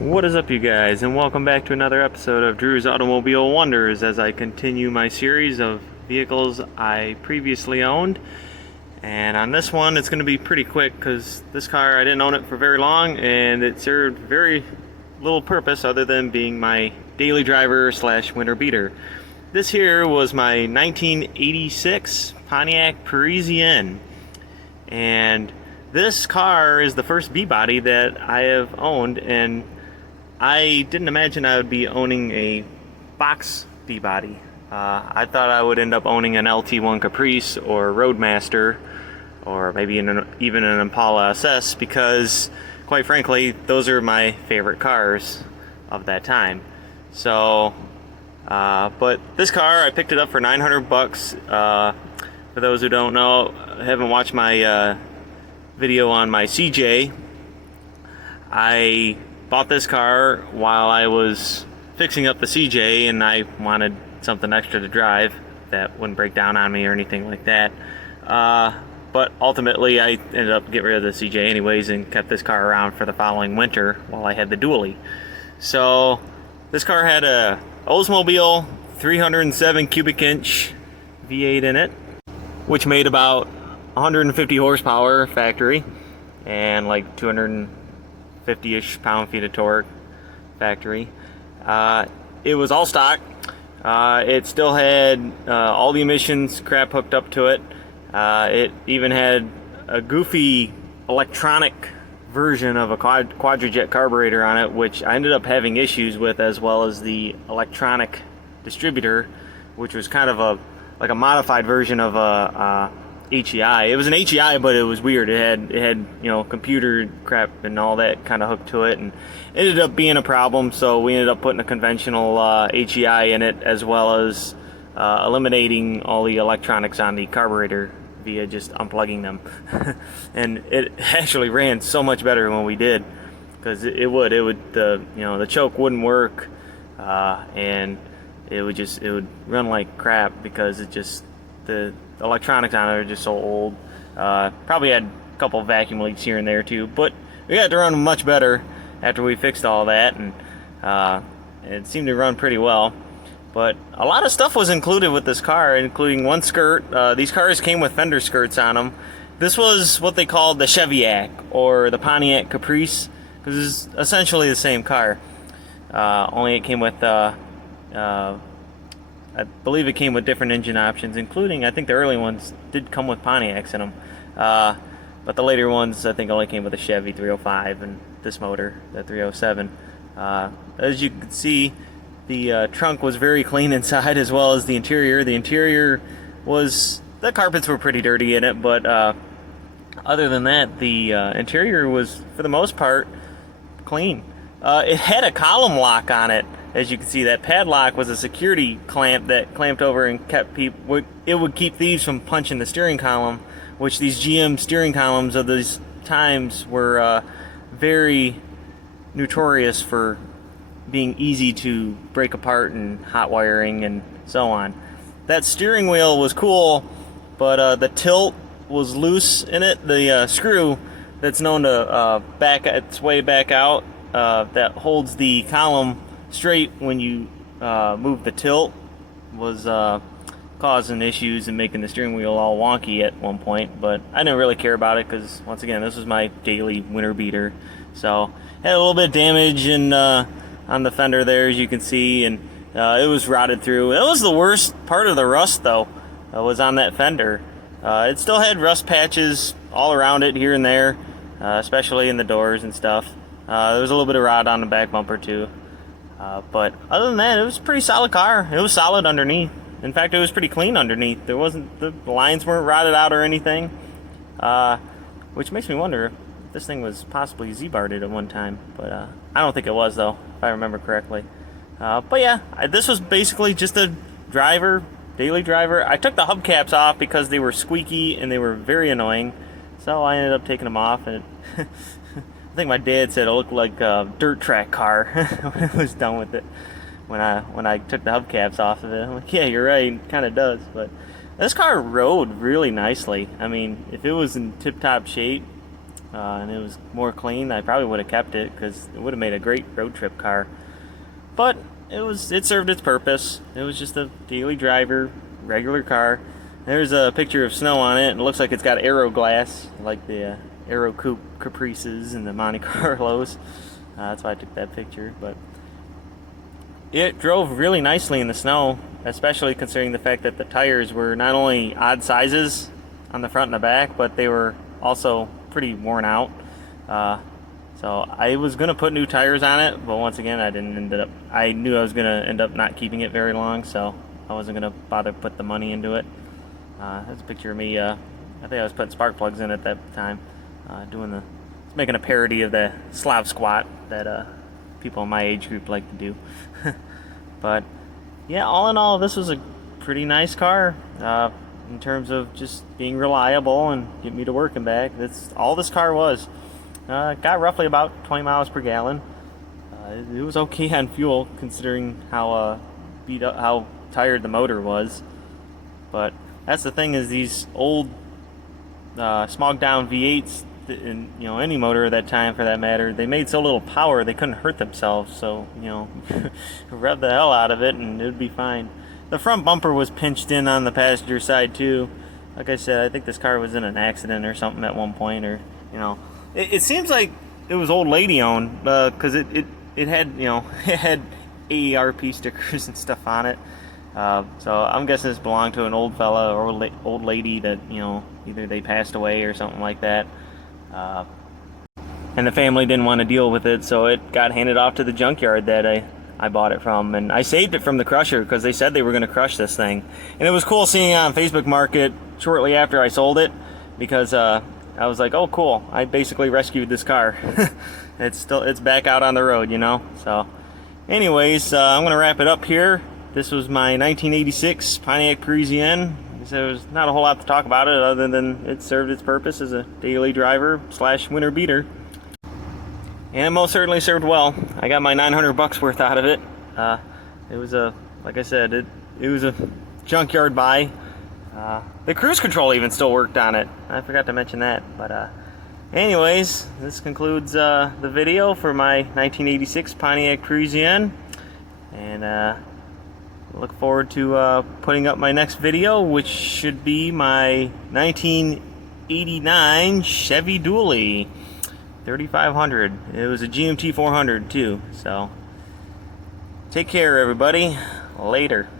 What is up, you guys, and welcome back to another episode of Drew's Automobile Wonders as I continue my series of vehicles I previously owned. And on this one, it's going to be pretty quick because this car, I didn't own it for very long and it served very little purpose other than being my daily driver slash winter beater. This here was my 1986 Pontiac Parisienne, and this car is the first B-body that I have owned, and I didn't imagine I would be owning a box B-body. I thought I would end up owning an LT1 Caprice or Roadmaster, or maybe even an Impala SS, because quite frankly those are my favorite cars of that time. So but this car, I picked it up for 900 bucks. For those who don't know, haven't watched my video on my CJ, I bought this car while I was fixing up the CJ, and I wanted something extra to drive that wouldn't break down on me or anything like that. But ultimately I ended up getting rid of the CJ anyways and kept this car around for the following winter while I had the dually. So this car had a Oldsmobile 307 cubic inch V8 in it, which made about 150 horsepower factory and like 250-ish pound-feet of torque factory. It was all stock. It still had all the emissions crap hooked up to it. It even had a goofy electronic version of a quadrajet carburetor on it, which I ended up having issues with, as well as the electronic distributor, which was kind of a modified version of a HEI. It was an HEI, but it was weird. It had computer crap and all that kind of hooked to it, and it ended up being a problem. So we ended up putting a conventional HEI in it, as well as eliminating all the electronics on the carburetor via just unplugging them. And it actually ran so much better when we did, because it would the choke wouldn't work, and it would run like crap because the electronics on it are just so old. Probably had a couple vacuum leaks here and there too, but we got to run much better after we fixed all that, and it seemed to run pretty well. But a lot of stuff was included with this car, including one skirt. These cars came with fender skirts on them. This was what they called the Chevyac, or the Pontiac Caprice, because it's essentially the same car. Only it came with I believe it came with different engine options, including, I think the early ones did come with Pontiacs in them. But the later ones, I think, only came with a Chevy 305 and this motor, the 307. As you can see, the trunk was very clean inside, as well as the interior. The interior the carpets were pretty dirty in it, but other than that, the interior was, for the most part, clean. It had a column lock on it. As you can see, that padlock was a security clamp that clamped over and kept it would keep thieves from punching the steering column, which these GM steering columns of these times were very notorious for being easy to break apart and hot wiring and so on. That steering wheel was cool, but the tilt was loose in it. The screw that's known to back its way back out, that holds the column straight when you move the tilt, was causing issues and making the steering wheel all wonky at one point. But I didn't really care about it because, once again, this was my daily winter beater. So had a little bit of damage on the fender there, as you can see, and it was rotted through. That was the worst part of the rust, though, was on that fender. It still had rust patches all around it here and there, especially in the doors and stuff. There was a little bit of rot on the back bumper too. But other than that, it was a pretty solid car. It was solid underneath. In fact, it was pretty clean underneath. The lines weren't rotted out or anything, which makes me wonder if this thing was possibly Z-barred at one time. But I don't think it was, though, if I remember correctly. But yeah, this was basically just a daily driver. I took the hubcaps off because they were squeaky and they were very annoying, so I ended up taking them off, and I think my dad said it looked like a dirt track car when I was done with it. When I took the hubcaps off of it, I'm like, yeah, you're right, it kind of does. But this car rode really nicely. I mean, if it was in tip-top shape, and it was more clean, I probably would have kept it because it would have made a great road trip car. But it served its purpose. It was just a daily driver, regular car. There's a picture of snow on it. It looks like it's got aero glass, like the Aero Coupe Caprices and the Monte Carlos. That's why I took that picture. But it drove really nicely in the snow, especially considering the fact that the tires were not only odd sizes on the front and the back, but they were also pretty worn out. So I was gonna put new tires on it, but once again, I knew I was gonna end up not keeping it very long, so I wasn't gonna bother put the money into it. That's a picture of me. I think I was putting spark plugs in at that time, making a parody of the Slav squat that people in my age group like to do. But yeah, all in all, this was a pretty nice car in terms of just being reliable and getting me to work and back. That's all this car was. Got roughly about 20 miles per gallon. It was okay on fuel considering how beat up, how tired the motor was. But that's the thing, is these old smogged down V8s, and any motor at that time for that matter, they made so little power they couldn't hurt themselves. So rev the hell out of it and it would be fine. The front bumper was pinched in on the passenger side too. Like I said, I think this car was in an accident or something at one point, or it seems like it was old lady owned, because it had it had AARP stickers and stuff on it. So I'm guessing this belonged to an old fella or old lady that either they passed away or something like that. And the family didn't want to deal with it, so it got handed off to the junkyard that I bought it from. And I saved it from the crusher because they said they were going to crush this thing. And it was cool seeing it on Facebook Market shortly after I sold it, because I was like, oh cool, I basically rescued this car. It's back out on the road, So anyways, I'm going to wrap it up here. This was my 1986 Pontiac Parisienne. So there's not a whole lot to talk about it other than it served its purpose as a daily driver / winter beater. And it most certainly served well. I got my $900 worth out of it. It was like I said, it was a junkyard buy. The cruise control even still worked on it. I forgot to mention that. But anyways, this concludes the video for my 1986 Pontiac Parisienne. And look forward to putting up my next video, which should be my 1989 Chevy Dually 3500. It was a GMT 400 too. So take care, everybody. Later.